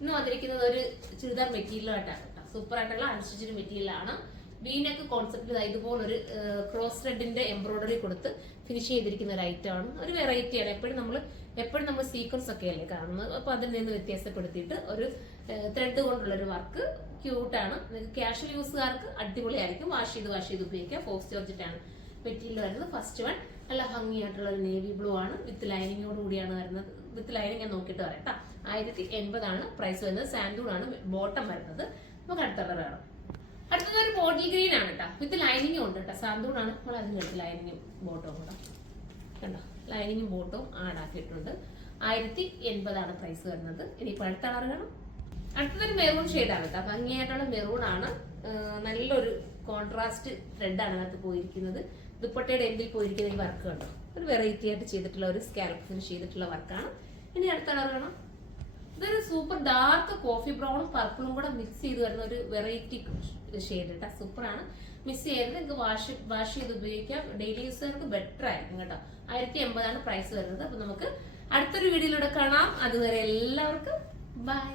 ഇന്ന് വന്നിരിക്കുന്നത് ഒരു ചുരിദാർ മെറ്റീരിയലായിട്ടാണ് കേട്ടോ. സൂപ്പർ ആയിട്ടുള്ള അൺസ്റ്റിച്ചഡ് മെറ്റീരിയലാണ്. വീനക്ക് കോൺസെപ്റ്റിൽ ഇതുപോലൊരു ക്രോസ് ത്രെഡിന്റെ എംബ്രോയിഡറി കൊടുത്ത് ഫിനിഷ് ചെയ്തിരിക്കുന്ന ഒരു ഐറ്റം ആണ്. ഒരു വെറൈറ്റിയാണ്. എപ്പോഴും നമ്മൾ സീക്വൻസ് ഒക്കെ അല്ലേ കാണുന്നത്. അപ്പൊ അതിൽ നിന്ന് വ്യത്യാസപ്പെടുത്തിയിട്ട് ഒരു ത്രെഡ് കൊണ്ടുള്ള ഒരു വർക്ക് ക്യൂട്ടാണ്. കാഷ്വൽ യൂസുകാർക്ക് അടിപൊളിയായിരിക്കും. വാഷ് ചെയ്ത് ഉപയോഗിക്കാം. ഫോക്സ് ജോർജറ്റ് ആണ് മെറ്റീരിയൽ വരുന്നത്. ഫസ്റ്റ് വൺ നല്ല ഭംഗിയായിട്ടുള്ള ഒരു നേവി ബ്ലൂ ആണ്. വിത്ത് ലൈനിങ്ങോട് കൂടിയാണ് വരുന്നത്. വിത്ത് ലൈനിങ് ഞാൻ നോക്കിയിട്ട് പറയാം കേട്ടോ. 1080 പ്രൈസ് വരുന്നത്. സാൻഡൂൺ ആണ് ബോട്ടം വരുന്നത്. നമുക്ക് അടുത്ത കളർ കാണാം. അടുത്തത് ഒരു ബോട്ടിൽ ഗ്രീൻ ആണ് കേട്ടോ. വിത്ത് ലൈനിങ്ങും ഉണ്ട് കേട്ടോ. സാന്തൂൺ ആണ്. നമ്മൾ അതിന് കണ്ടു ലൈനിങ്ങും ബോട്ടവും കൂടെ കണ്ടോ. ലൈനിങ്ങും ബോട്ടവും ആഡാക്കിയിട്ടുണ്ട്. 1080 പ്രൈസ് വരുന്നത്. ഇനിയിപ്പോൾ അടുത്ത കളർ കാണാം. അടുത്തതൊരു മെറൂൺ ഷെയ്ഡാണ് കേട്ടോ. ഭംഗിയായിട്ടുള്ള മെറൂൺ ആണ്. നല്ലൊരു കോൺട്രാസ്റ്റ് ത്രെഡാണ് അതിനകത്ത് പോയിരിക്കുന്നത്. ദുപ്പട്ടയുടെ എൻഡിൽ പോയിരിക്കുന്ന ഈ വർക്ക് കണ്ടോ. ഒരു വെറൈറ്റി ആയിട്ട് ചെയ്തിട്ടുള്ള ഒരു സ്കാൽപ്പ് ഫിനിഷ് ചെയ്തിട്ടുള്ള വർക്കാണ്. ഇനി അടുത്ത കളർ കാണാം. ഇതൊരു സൂപ്പർ ഡാർക്ക് കോഫി ബ്രൗണും പർപ്പിളും കൂടെ മിക്സ് ചെയ്ത് വരുന്ന ഒരു വെറൈറ്റി ഷെയ്ഡ് കേട്ടോ. സൂപ്പറാണ്. മിക്സ് ചെയ്ത് നിങ്ങൾക്ക് വാഷ് ചെയ്ത് ഉപയോഗിക്കാം. ഡെയിലി യൂസുകാർക്ക് ബെറ്റർ ആയിരിക്കും കേട്ടോ. 1080 പ്രൈസ് വരുന്നത്. അപ്പൊ നമുക്ക് അടുത്തൊരു വീഡിയോയിലൂടെ കാണാം. അതുവരെ എല്ലാവർക്കും ബൈ.